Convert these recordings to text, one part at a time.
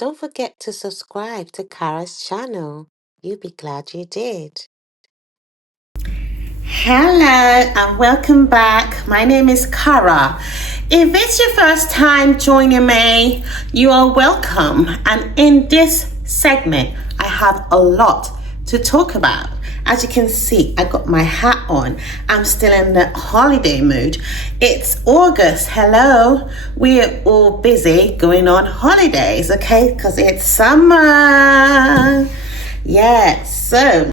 Don't forget to subscribe to Kara's channel. You'll be glad you did. Hello and welcome back. My name is Kara. If it's your first time joining me, you are welcome. And in this segment, I have a lot to talk about. As you can see, I got my hat on. I'm still in the holiday mood. It's August. Hello. We're all busy going on holidays, okay? Because it's summer. Yes. So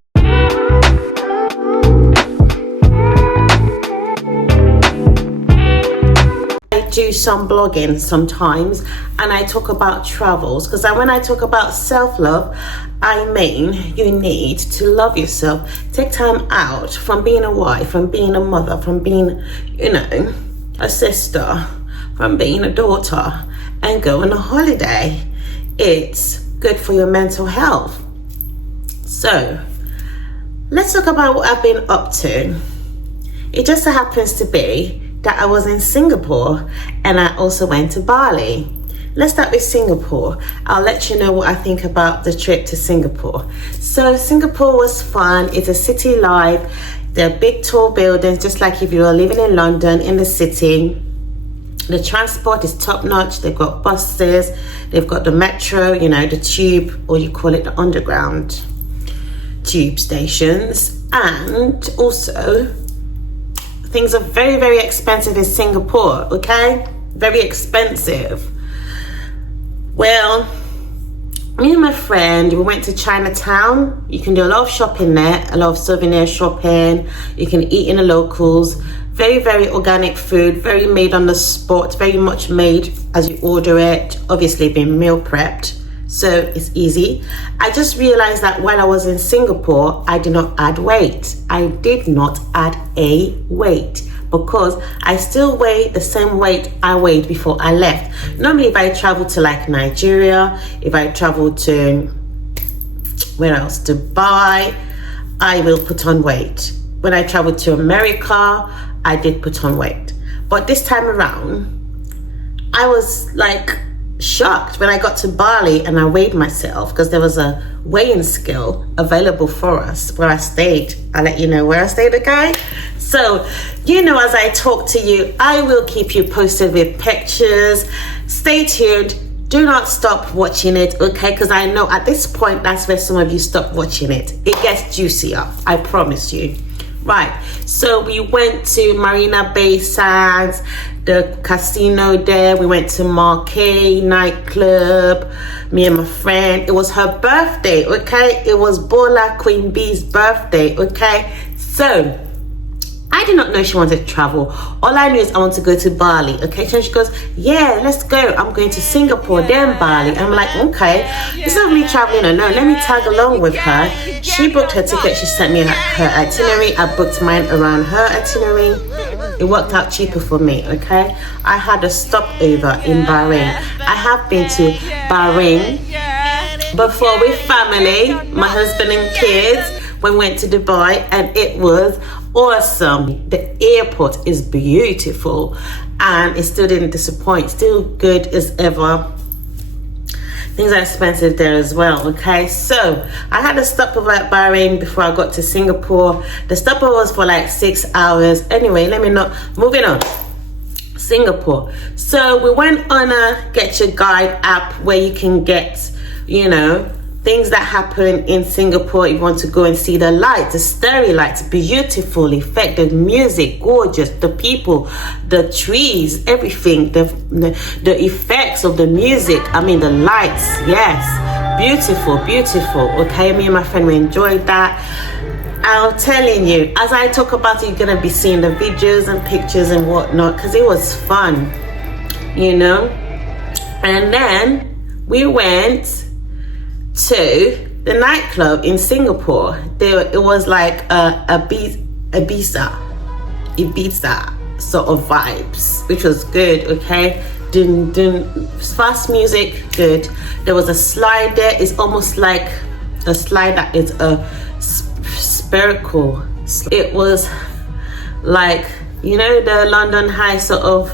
do some blogging sometimes and I talk about travels, because when I talk about self-love, I mean you need to love yourself. Take time out from being a wife, from being a mother, from being, a sister, from being a daughter, and go on a holiday. It's good for your mental health. So let's talk about what I've been up to. It just so happens to be that I was in Singapore and I also went to Bali. Let's start with Singapore. I'll let you know what I think about the trip to Singapore. So Singapore was fun. It's a city life. There are big tall buildings, just like if you were living in London in the city. The transport is top notch. They've got buses, they've got the metro, the tube, or you call it the underground tube stations. And also, things are very, very expensive in Singapore, okay? Very expensive. Well, me and my friend, we went to Chinatown. You can do a lot of shopping there, a lot of souvenir shopping. You can eat in the locals. Very, very organic food, very made on the spot, very much made as you order it, obviously being meal prepped. So it's easy. I just realized that while I was in Singapore, I did not add weight. I did not add a weight because I still weigh the same weight I weighed before I left. Normally, if I travel to like Nigeria, if I travel to, where else? Dubai, I will put on weight. When I traveled to America, I did put on weight. But this time around, I was like, shocked when I got to Bali and I weighed myself, because there was a weighing scale available for us where I stayed. I'll let you know where I stayed, okay? So, as I talk to you, I will keep you posted with pictures. Stay tuned. Do not stop watching it, okay? Because I know at this point, that's where some of you stop watching it. It gets juicier, I promise you. Right, so we went to Marina Bay Sands, the casino there. We went to Marquee nightclub, me and my friend. It was her birthday, okay? It was Bola Queen Bee's birthday, okay? So I did not know she wanted to travel. All I knew is I want to go to Bali, okay? So she goes, yeah, let's go. I'm going to Singapore, then Bali. I'm like, okay, this is me traveling or no, let me tag along with her. She booked her ticket. She sent me her itinerary. I booked mine around her itinerary. It worked out cheaper for me, okay? I had a stopover in Bahrain. I have been to Bahrain before with family, my husband and kids. We went to Dubai and it was awesome. The airport is beautiful and it still didn't disappoint. Still good as ever. Things are expensive there as well, okay? So I had a stopover at Bahrain before I got to Singapore. The stopover was for like 6 hours. Anyway, moving on. Singapore. So we went on a Get Your Guide app where you can get, things that happen in Singapore. You want to go and see the lights, the starry lights, beautiful effect, the music, gorgeous, the people, the trees, everything, the effects of the music. The lights, yes, beautiful. Okay, me and my friend, we enjoyed that. I'm telling you, as I talk about it, you're gonna be seeing the videos and pictures and whatnot, because it was fun, And then we went to the nightclub in Singapore. It was like a Ibiza sort of vibes, which was good, okay? Fast music, good. There was a slide there. It's almost like a slide that is a spherical. It was like, the London High sort of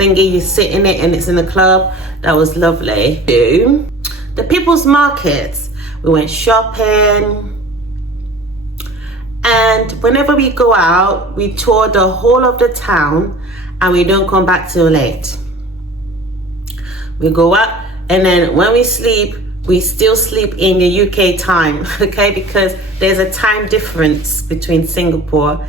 thingy. You sit in it and it's in the club. That was lovely. The people's markets, we went shopping, and whenever we go out, we tour the whole of the town and we don't come back till late. We go out, and then when we sleep, we still sleep in the UK time, okay? Because there's a time difference between Singapore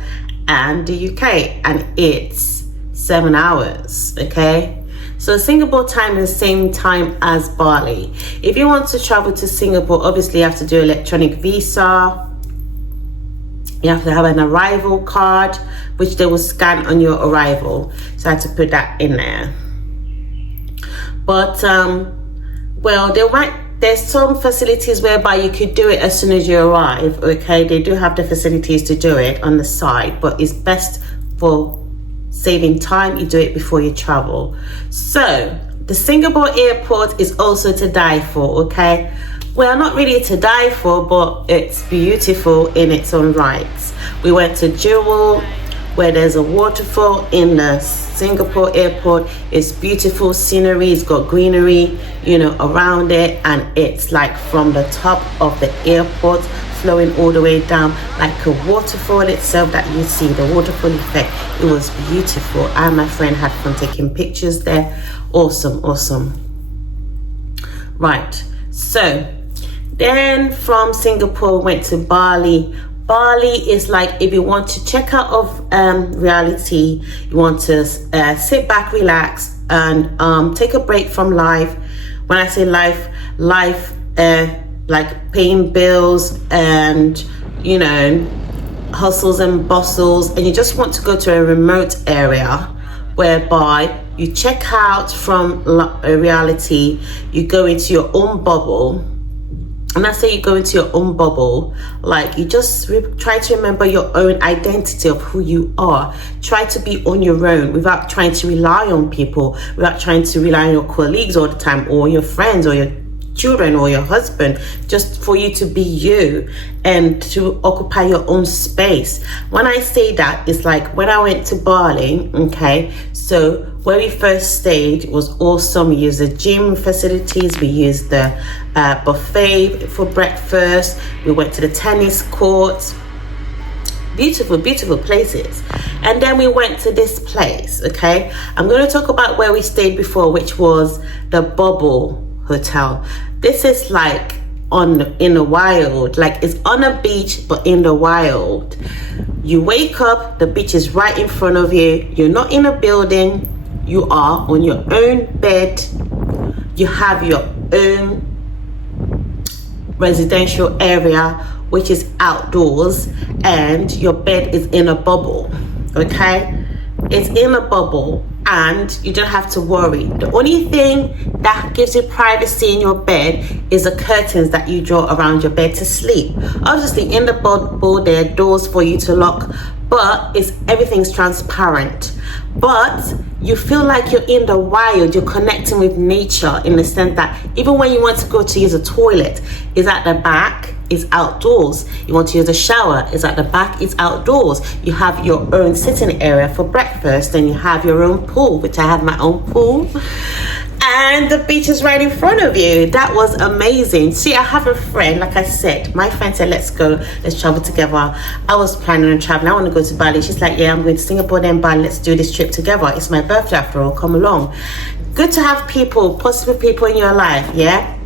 and the UK, and it's 7 hours, okay? So Singapore time is the same time as Bali. If you want to travel to Singapore, obviously you have to do electronic visa. You have to have an arrival card, which they will scan on your arrival. So I had to put that in there. But, well, there's some facilities whereby you could do it as soon as you arrive, okay? They do have the facilities to do it on the side, but it's best for saving time, you do it before you travel. So, the Singapore airport is also to die for, okay? Well, not really to die for, but it's beautiful in its own rights. We went to Jewel, where there's a waterfall in the Singapore airport. It's beautiful scenery, it's got greenery, you know, around it, and it's like from the top of the airport flowing all the way down like a waterfall itself that you see, the waterfall effect. It was beautiful. I and my friend had fun taking pictures there. Awesome. Right, so then from Singapore went to Bali. Bali is like, if you want to check out of reality, you want to sit back, relax, and take a break from life. When I say life, like paying bills and, you know, hustles and bustles, and you just want to go to a remote area whereby you check out from reality, you go into your own bubble. And I say you go into your own bubble, like you just try to remember your own identity of who you are. Try to be on your own without trying to rely on people, without trying to rely on your colleagues all the time, or your friends, or your children, or your husband, just for you to be you and to occupy your own space. When I say that, it's like when I went to Bali, okay, so where we first stayed was awesome. We used the gym facilities, we used the buffet for breakfast, we went to the tennis courts, beautiful places. And then we went to this place, okay? I'm going to talk about where we stayed before, which was the Bubble Hotel. This is like in the wild, like it's on a beach but in the wild. You wake up, the beach is right in front of you, you're not in a building, you are on your own bed, you have your own residential area which is outdoors, and your bed is in a bubble, okay? It's in a bubble and you don't have to worry. The only thing that gives you privacy in your bed is the curtains that you draw around your bed to sleep. Obviously in the bubble there are doors for you to lock, but everything's transparent. But you feel like you're in the wild, you're connecting with nature in the sense that even when you want to go to use a toilet, it's at the back, it's outdoors. You want to use a shower, it's at the back, it's outdoors. You have your own sitting area for breakfast, and you have your own pool, which I have my own pool. And the beach is right in front of you. That was amazing. See, I have a friend, like I said, my friend said, let's travel together. I was planning on traveling. I want to go to Bali. She's like, yeah, I'm going to Singapore, then Bali. Let's do this trip together. It's my birthday after all. Come along. Good to have people, positive people in your life, yeah?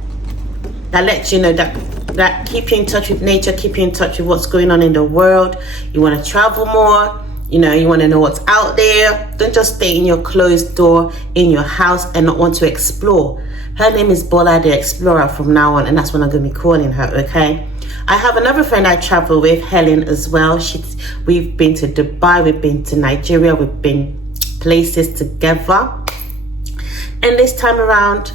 That lets you know that keep you in touch with nature, keep you in touch with what's going on in the world. You want to travel more. You know, you want to know what's out there. Don't just stay in your closed door in your house and not want to explore. Her name is Bola the Explorer from now on, and that's what I'm going to be calling her, okay? I have another friend I travel with, Helen, as well. We've been to Dubai, we've been to Nigeria, we've been places together. And this time around,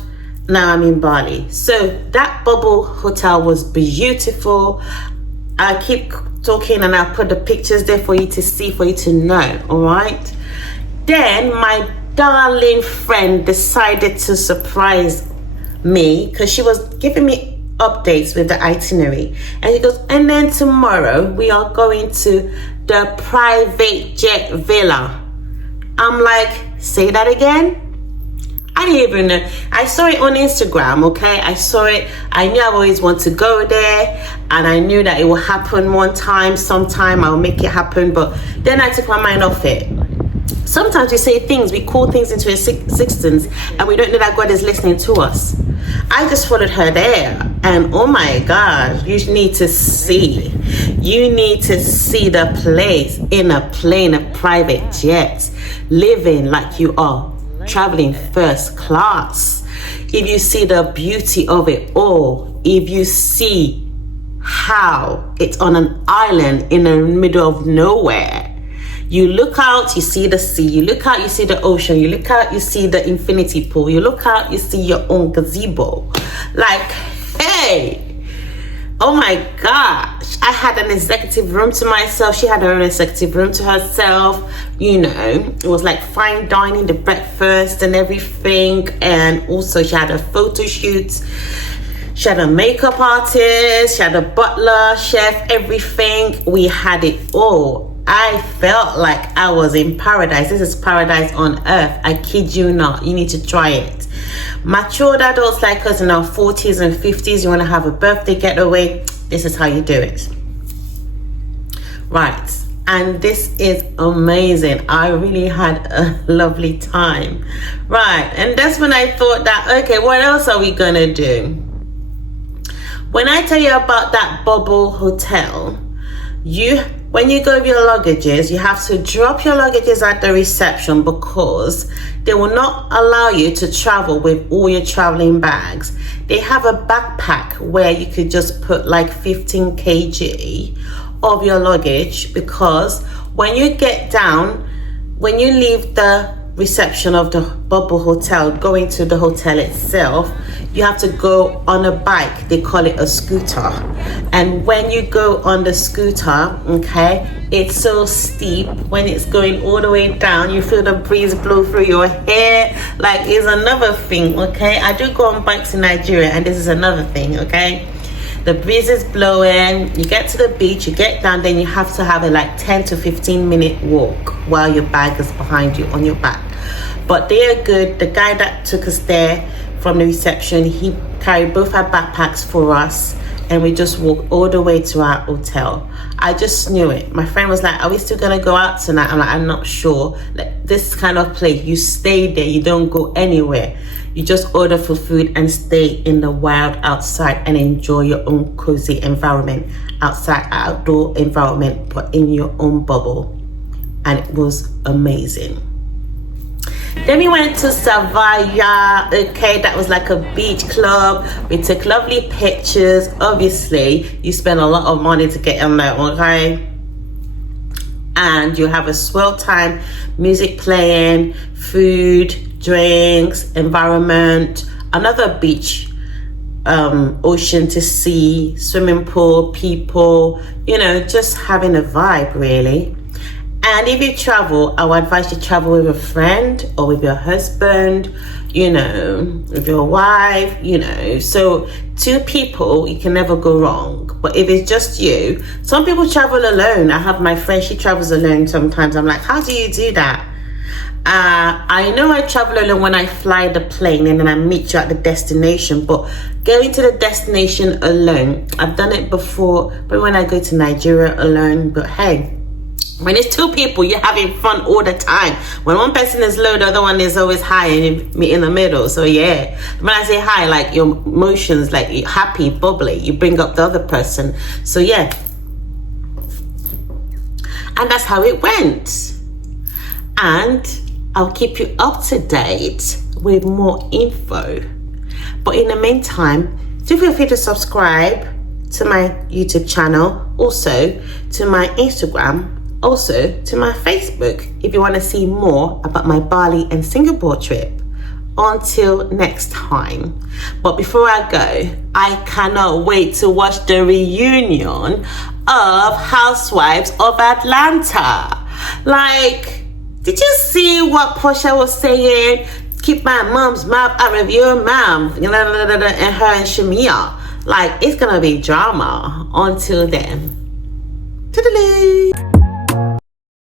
now I'm in Bali. So that Bubble Hotel was beautiful. I keep talking and I'll put the pictures there for you to see, for you to know, all right? Then my darling friend decided to surprise me because she was giving me updates with the itinerary. And she goes, and then tomorrow we are going to the private jet villa. I'm like, say that again? I didn't even know. I saw it on Instagram, okay? I saw it. I knew I always want to go there, and I knew that it will happen one time, sometime I'll make it happen, but then I took my mind off it. Sometimes we say things, we call things into existence, and we don't know that God is listening to us. I just followed her there, and oh my God, you need to see. You need to see the place in a plane, a private jet, living like you are traveling first class. If you see the beauty of it all, if you see how it's on an island in the middle of nowhere, you look out, you see the sea, you look out, you see the ocean, you look out, you see the infinity pool, you look out, you see your own gazebo. Like, hey, oh my gosh, I had an executive room to myself. She had her own executive room to herself. You know, it was like fine dining, the breakfast and everything. And also she had a photo shoot. She had a makeup artist. She had a butler, chef, everything. We had it all. I felt like I was in paradise. This is paradise on earth. I kid you not. You need to try it. Matured adults like us in our 40s and 50s, you want to have a birthday getaway, this is how you do it. Right. And this is amazing. I really had a lovely time. Right. And that's when I thought that, okay, what else are we going to do? When I tell you about that bubble hotel, when you go with your luggages, you have to drop your luggages at the reception because they will not allow you to travel with all your traveling bags. They have a backpack where you could just put like 15 kg of your luggage, because when you get down, when you leave the reception of the bubble hotel going to the hotel itself, you have to go on a bike. They call it a scooter. And when you go on the scooter, okay, it's so steep. When it's going all the way down, you feel the breeze blow through your hair. Like, it's another thing, okay? I do go on bikes in Nigeria, and this is another thing, okay? The breeze is blowing, you get to the beach, you get down, then you have to have a like 10 to 15 minute walk while your bag is behind you on your back. But they are good. The guy that took us there from the reception, he carried both our backpacks for us, and we just walked all the way to our hotel. I just knew it. My friend was like, are we still gonna go out tonight? I'm like, I'm not sure. Like, this kind of place, you stay there, you don't go anywhere. You just order for food and stay in the wild outside and enjoy your own cozy environment, outside, outdoor environment, but in your own bubble. And it was amazing. Then we went to Savaya, okay, that was like a beach club. We took lovely pictures. Obviously, you spend a lot of money to get on that, okay? And you have a swell time, music playing, food, drinks, environment, another beach, ocean to see, swimming pool, people, you know, just having a vibe, really. And if you travel, I would advise you travel with a friend or with your husband, you know, with your wife, you know. So 2 people, you can never go wrong. But if it's just you, some people travel alone. I have my friend, she travels alone sometimes. I'm like, how do you do that? I know I travel alone when I fly the plane and then I meet you at the destination, but going to the destination alone, I've done it before, but when I go to Nigeria alone. But hey, when it's 2 people, you're having fun all the time. When one person is low, the other one is always high, and you meet in the middle. So yeah, when I say high, like your emotions, like you're happy, bubbly, you bring up the other person. So yeah, and that's how it went. And I'll keep you up to date with more info. But in the meantime, do feel free to subscribe to my YouTube channel, also to my Instagram, also to my Facebook, if you want to see more about my Bali and Singapore trip. Until next time. But before I go, I cannot wait to watch the reunion of Housewives of Atlanta. Like, did you see what Portia was saying? Keep my mom's mouth out of your mouth. And her and Shamia. Like, it's gonna be drama. Until then. Toodaloo.